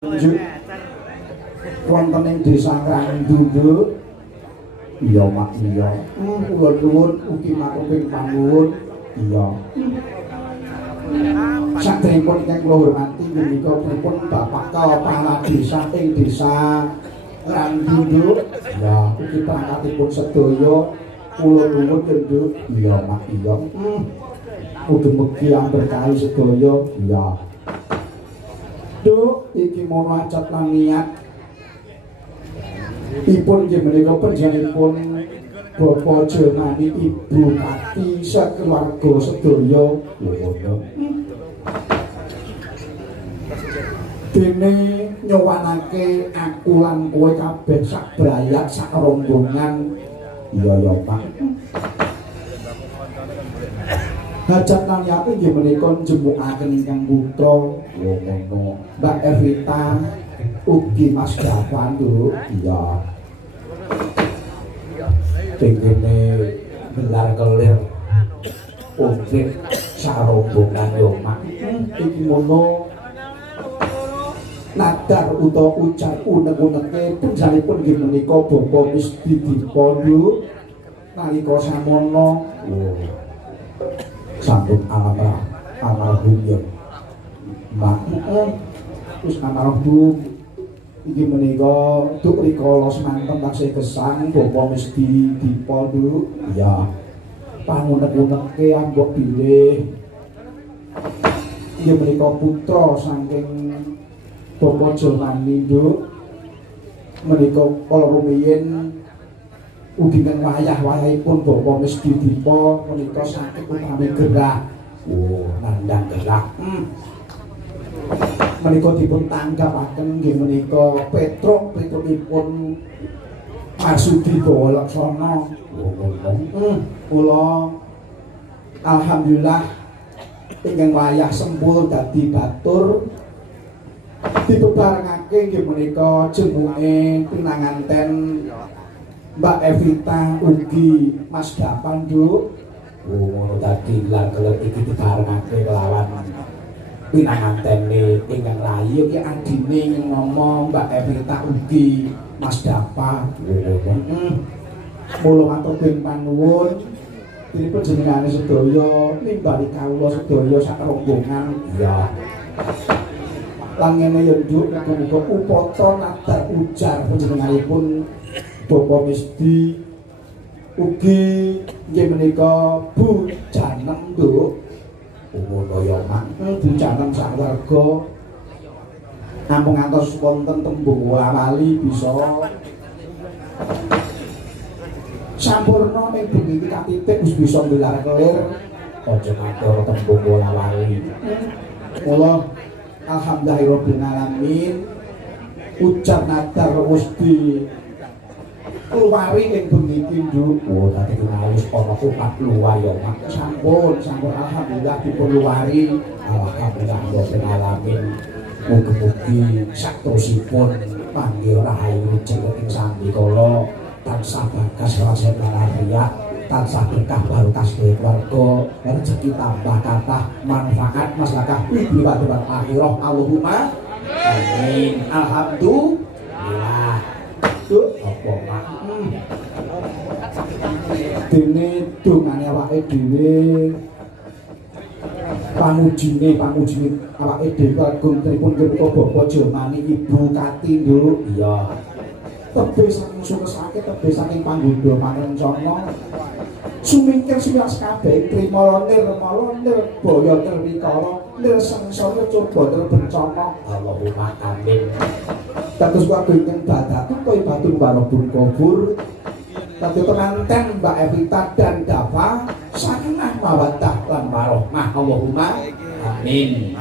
Njuk wonten ing desa Krangdunduk. Iya mak iya. Kula nuwun ugi matur panuwun. Iya. Saderengipun ingkang kula hormati menika pripun Bapak Kepala Desa ing desa Krangdunduk. Ya, ugi pangkatipun sedaya kula nuwun Nduk. Iya mak iya. Mugi-mugi amberkahi sedaya. Iya. Duk, iki mono acat lan niat ipun nggih menika panjenenganipun Bapak Jelmani Ibu Kati sakeluarga sedaya ngono. Dene nyowanake aku lan kowe kabeh sak brayat sak rombongan. Iya ya Pak. Hajat lan yati nggih menika njemukaken ingkang putra ngono. Mbak Evita ugi Mas Davan Nduk. Iya. Tengene gelar kelir ugi sarombongan yo Mak. Iki mono nadar utawa ucap unek-uneke panjenenganipun nggih menika Bapak wis didipondo nalika samono. Sampun almarhum ya Mbak terus almarhum iki menika duk rikala semanten taksih gesang Bapak mesti dipondo ya pangunek-uneke ambok bilih iki menika putra saking Bapak Jelmani Nduk menika kala rumiyin ugi kan wayah-wayahipun Bapak mesti dipo menika sakit utami gerah. Nandang gerah. Menika dipun tanggapaken nggih menika Petrukipun Marsudi Bawa Laksana. Kula alhamdulillah ingkang wayah sempul dadi batur dibebarengake nggih menika jenenge pinanganten Mbak Evita ugi Mas Davan Nduk. Ngono dadi lan kelep iki dibarengake kelawan pinangantene ingkang rayi iki adine ngomong Mbak Evita ugi Mas Davan. Mula matur panuwun dipun jenengane sedaya nimbali kawula sedaya sak rombongan. Iya. Lan ngene ya Nduk muga-muga upata nadar ujar panjenenganipun Bapak mesti ugi nggih menika Bu Janem Nduk. Ngono ya Mak. Bu Janem sak warga namung ngantos wonten tembung wali bisa sampurna ing bengi katitik wis bisa gelar kelir aja matur tembung wali. Mula alhamdulillahirabbil alamin ujar nadar wis keluari yang bengikin Nduk. Tadi kenalus ana umat luar ya Mak. Sampun alhamdulillah dipeluari. Alhamdulillah rabbil alamin. Mugi-mugi saktosipun panggih rahayu jeneng sami kala tansah bagas rasen lariyah, tansah berkah barokah keluarga, rezeki tambah kathah, manfaat maslahah ibu badan akhirah. Allahumma amin. Alhamdulillah. Apa Mak? Dene dongane awake dhewe pamujine awake dhewe kagum tripun menika Bapak Jelmani Ibu Kati Nduk. Iya. Tebih saking sukesake tebih saking panggudha marencana sumingkir siwas kabeh trima lir boyo terwikara lir sengsara coba terbencana. Allahumma amin. Dados wae ingkang badatu koyo batu barobun kubur. Dadi penganten Mbak Evita dan Dava sakinah mawaddah lan warahmah. Allahumma amin.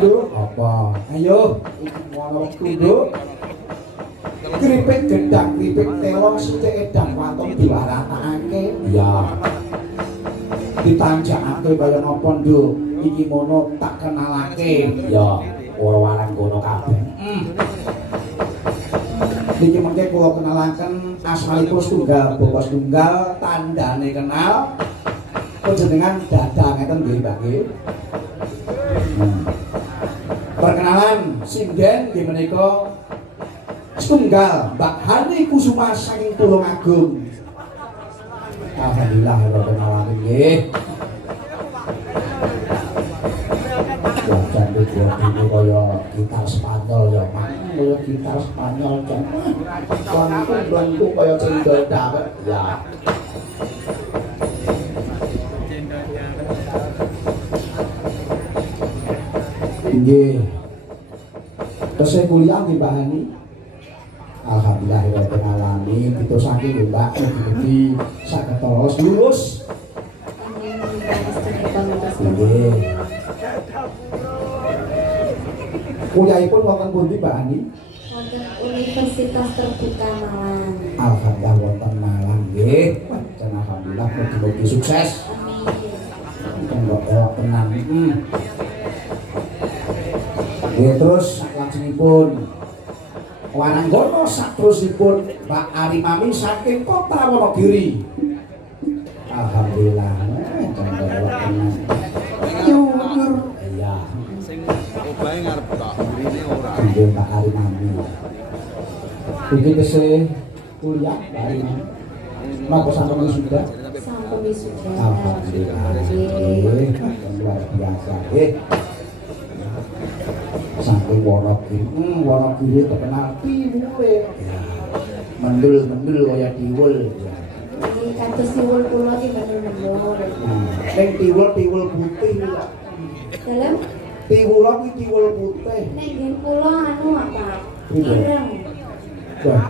Lho apa? Ayo iki mono Nduk. Kripik gendang kripik telo sithik edang watung diwaratakake. Iya. Ditanjakake kaya napa Nduk? Iki mono tak kenalake. Iya, ora warang kono kabeh. Niki mengke kula kenalaken asmanipun setunggal Bapak setunggal tandane kenal panjenengan dadah ngeten nggih Mbak nggih. Perkenalan sinden nggih menika setunggal Mbak Hani Kusuma saking Tulungagung. Alhamdulillah rabbil alamin nggih. Jangan dibuat ini kaya gitar Spanyol ya, kaya gitar Spanyol jangan bantu kaya cendol dawet ya. Nggih. Tesih kuliah nggih Mbak Hani. Alhamdulillah rabbil alamin itu saking Mbak mugi saged terus lulus. Nggih. Kuliahipun wonten pundi Mbak Hani? Wonten Universitas Terbuka Malang. Alhamdulillah wonten Malang nggih. Alhamdulillah mugi-mugi sukses. Amin. Kanggo elok tenan. Nggih terus saklajengipun Wananggono saterusipun Mbak Arimami saking Kota Wonogiri. Alhamdulillah kanggo elok tenan. Iya. Obahe ngarep tok, mrene ora. Nggih Mbak Arimami. Iki tesih kuliah Mbak Arimami. Napa sampun sudah? Sampun wisuda. Alhamdulillah. Nggih, luar biasa nggih. Saking Wonogiri terkenal tiwule. Mendul kaya tiwul. Ini kados tiwul kula ki mendul-mendul. Ning tiwul putih kok. Dalam Tiwul kuwi tiwul putih. nek ngen kula anu apa? Iya. Ireng. Wah.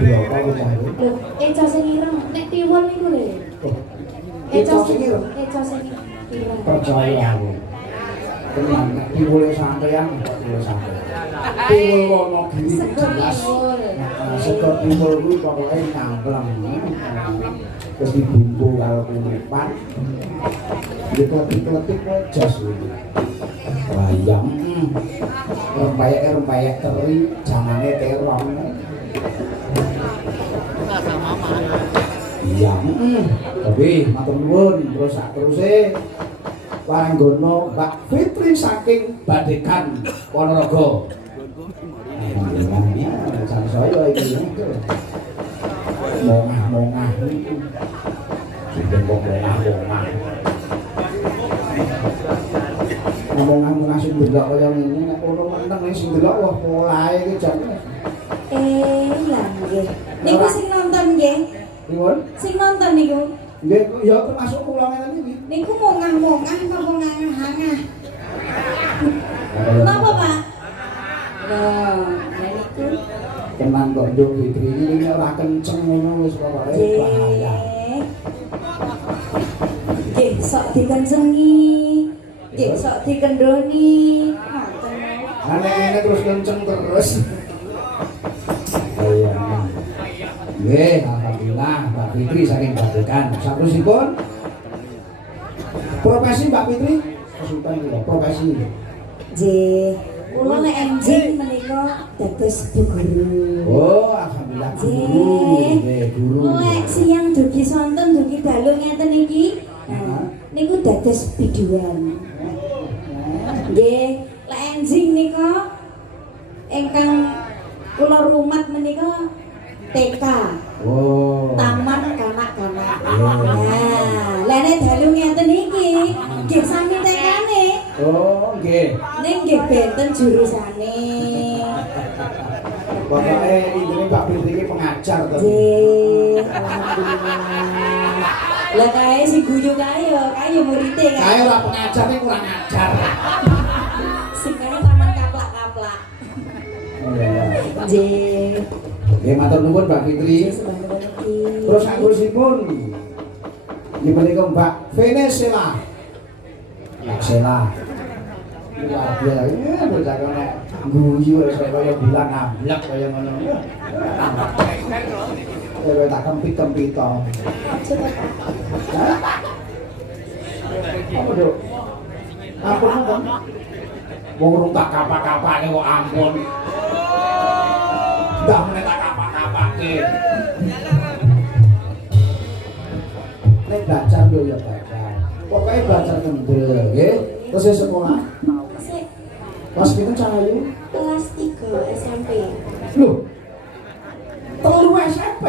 Iya, apa cahyo? Lho, eco sing ireng nek tiwul niku lho. Eco sing ireng? Eco sing ireng. Percaya aku. Tenan nek tiwul sampeyan kok tiwul sampeyan. Tiwul Wonogiri jelas. Sekor tiwul kuwi pokoke nangkleng. Terus dibumbu karo kulipan. Diklepik-klepik jas iki. Bayam. Rempeyek teri jangane terong. Iya. Tapi matur nuwun terus sak teruse Wananggono Mbak Fitri saking Badekan Ponorogo. Alhamdulillah, jan saya iki mongah niku. Sing mongah. Ngomong-ngomong sing delok kaya ngene nek ono meneng sing delok wah polahe iki jan. Lah nggih. Niku sing nonton nggih. Nuwun. Sing nonton niku. Nggih ya termasuk kula ngene iki. Niku mongah-mongah apa ngangah-ngangah? Napa, Pak? Lah, niku Tenan kok Nduk Fitri ini ora kenceng ngono wis pokoke bahaya. Nggih, sok dikencengi. Nggih, sok dikendoni. Ngoten. Nek ngene terus kenceng terus. Iya. Nggih, alhamdulillah Mbak Fitri saking Badekan. Saterusipun profesi Mbak Fitri kesupen kula profesi. Nggih, kula nek enjing menika dados guru. Oh, alhamdulillah guru. Nggih, guru. Mulai siang dugi sonten dugi dalu ngeten iki. Nah, niku dados biduan. Nggih, lek enjing nika ingkang kula rumat menika TK. Oh. Taman kanak-kanak. Nah, lek nek dalu ngeten iki nggih sami TK-ne. Oh, nggih. Ning nggih benten jurusane. Pokoke intine Mbak Fitri iki pengajar to. Nggih, alhamdulillah. Lah kae si guyu kae yo murite kae. Kae ora pengajar ning kurang ajar. Sing kae taman kaplak-kaplak. Nggih. Nggih matur nuwun Mbak Fitri. Terus sakurusipun nggih menika Mbak Venezuela. Mbak Sela. Luar biasa, bocah kene guyu wis kaya bilang ngablek kaya ngono. Kowe tak kempit-kempit to. Apa Duk? Ampun ampun. Wong urung tak kapak-kapake kok ampun. Ndak meneh tak kapak-kapake. Nek belajar yo ya belajar. Pokoke belajar kendel nggih. Terus sekolah. Kelas pinten Cahayu? Kelas 3 SMP. Loh. Telu SMP.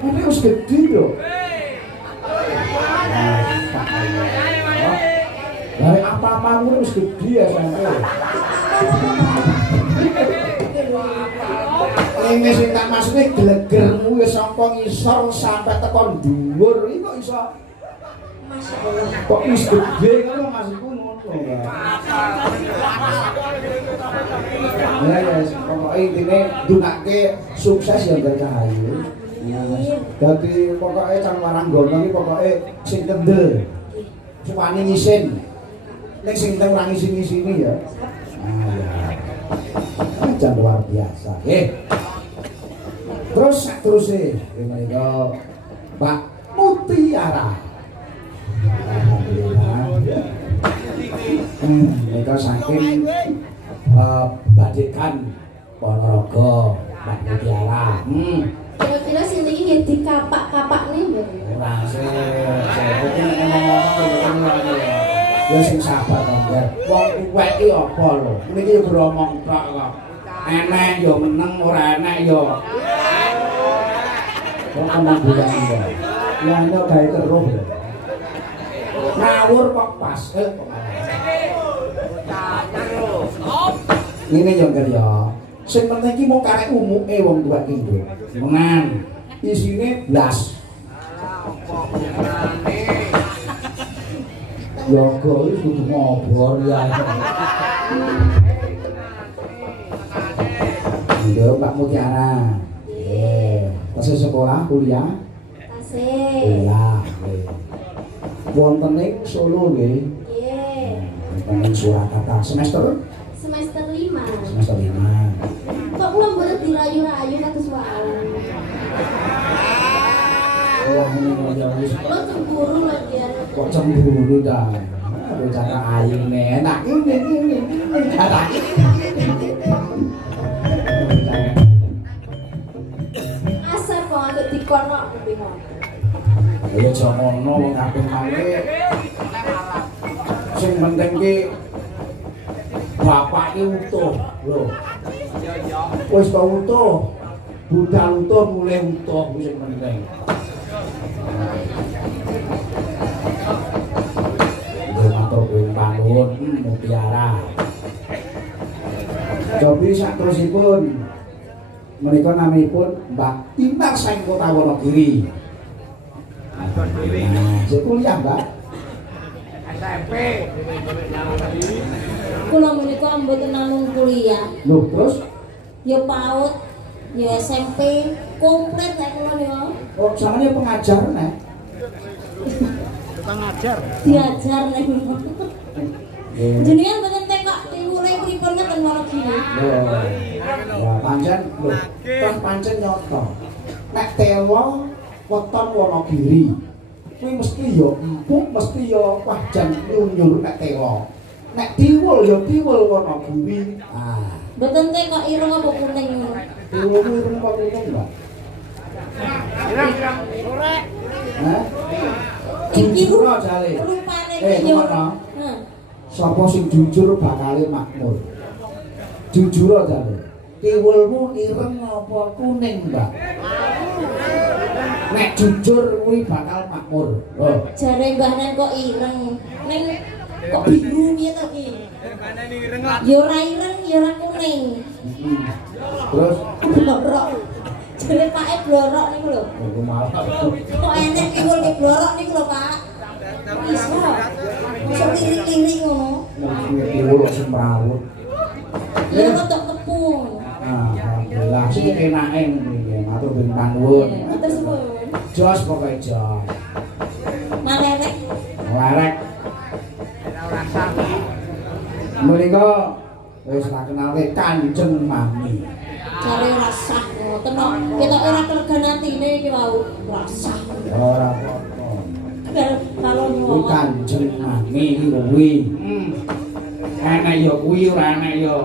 Ini harus gede lho. Dari apa-apa harus gede ya SMP. Ini sing tak maksudnya gelegermu wis saka ngisor sampai tekan dhuwur iki kok iso. Masya Allah. Kok wis gede ngono maksudku ngono. Ya ya pokoke intine ndungake sukses ya Mbak Cahayu. Dadi pokoke Cang Waranggono iki pokoke sing kendel. Suwane ngisin. Nek sing teng ora ngisin-ngisini ya. Jangan luar biasa. Terus menika Mbak Mutiara. Alhamdulillah. Mereka saking Badekan Ponorogo Mbak Mutiara. Kira-kira sing iki nggih dikapak-kapak nih, Mbak. Ora sih. Ya sing sabar to, Mbak. Wong kuwek iki apa lho? Niki yo gromong tok kok. Enek yo meneng ora enek yo. Kok ngomong bulan ya. Ya nek gawe terus. Ngawur kok pas. Ini yo Ngger yo. Sing penting iki mau karek umuke wong tuwa iki lho. Menan. Isine blas. Yo kok iki kudu ngobor ya. Yo Mbak Mutiara. Tasih sekolah kuliah? Tasih. Kuliah. Wonten ing Solo nggih. Nggih. Wonten ing Surakarta semester Semester 5. semester 5. Kok kula mboten dirayu-rayu kados wae. Wah ini ya wis Kula cemburu lho ya. kok cemburu dah. Aduh cara ayune enak ini. Enak. Asal kok antuk dikono bingung. Ya jamono wong kaping mangke. Sing penting ki bapake utuh lho. Wis to utuh. Budal utuh mulih utuh sing penting. Matur panuwun Mutiara. Cobi saterusipun menika namipun Mbak Tinar saking Kota Wonogiri. Nah, kuliah Mbak. SMP. Kula menika mboten namung kuliah, Loh, terus ya PAUD, ya SMP, komplit nek kula niku. oh samane pengajar nek. Tukang ngajar. Diajar nek. Jenengan mboten tekok tiwule pripun ngeten Wonogiri. Ya pancen lho, kan pancen nyoto. Nek tewa weton Wonogiri. Kuwi mesti ya empuk, mesti ya wajan nyunyur nek tewa. Nek tiwul ya tiwul Wonogiri. Ah, Mboten tekok ireng apa kuning. tiwul kuwi ireng apa kuning, Mbak? Ireng sore. Hah? Iki Jujur jale. rupane Eh, yo. ngono. Sapa sing jujur bakale makmur. Jujur jale. Tiwulmu ireng apa kuning, Mbak? Nek jujur kuwi bakal makmur. Loh. Jare Mbah Nen kok ireng. Ning kok biru piye to iki? Ya ora ireng, ya ora kuning. Terus Blorok. Jare pake blorok niku lho. aku malah Kok enek tiwul ke blorok niku lho, Pak. Iso. Iso lirik-lirik ngono. tiwul sing merawut. Ya rodok tepung. Nah, alhamdulillah sing enake ngene. Matur panuwun. Matur suwun. Jos pokoke jos. Malerek. Larek. Menika wis tak kenalke Kanjeng Mami. Jare rasah ngoten kok. Ketoke ora kelegan atine iki wau. Rasah. Ora apa-apa. Kalau Kuwi nyuwun. Kanjeng Mami iki kuwi. Enak ya kuwi ora enak ya.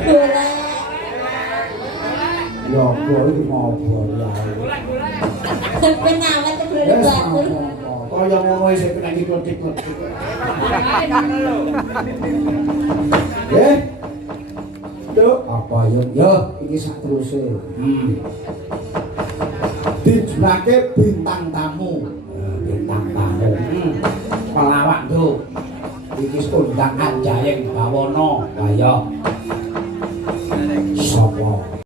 Golek. Ya kok iki ngopo ya. Ben awet Wis batur. apa-apa. kaya ngono sing kena diklotik. Nggih. Duk, apa yo iki sak teruse. Dijulake bintang tamu. Bintang tamu. Pelawak Nduk. Iki undang Anjayeng Bawana. Lah yo. Sapa?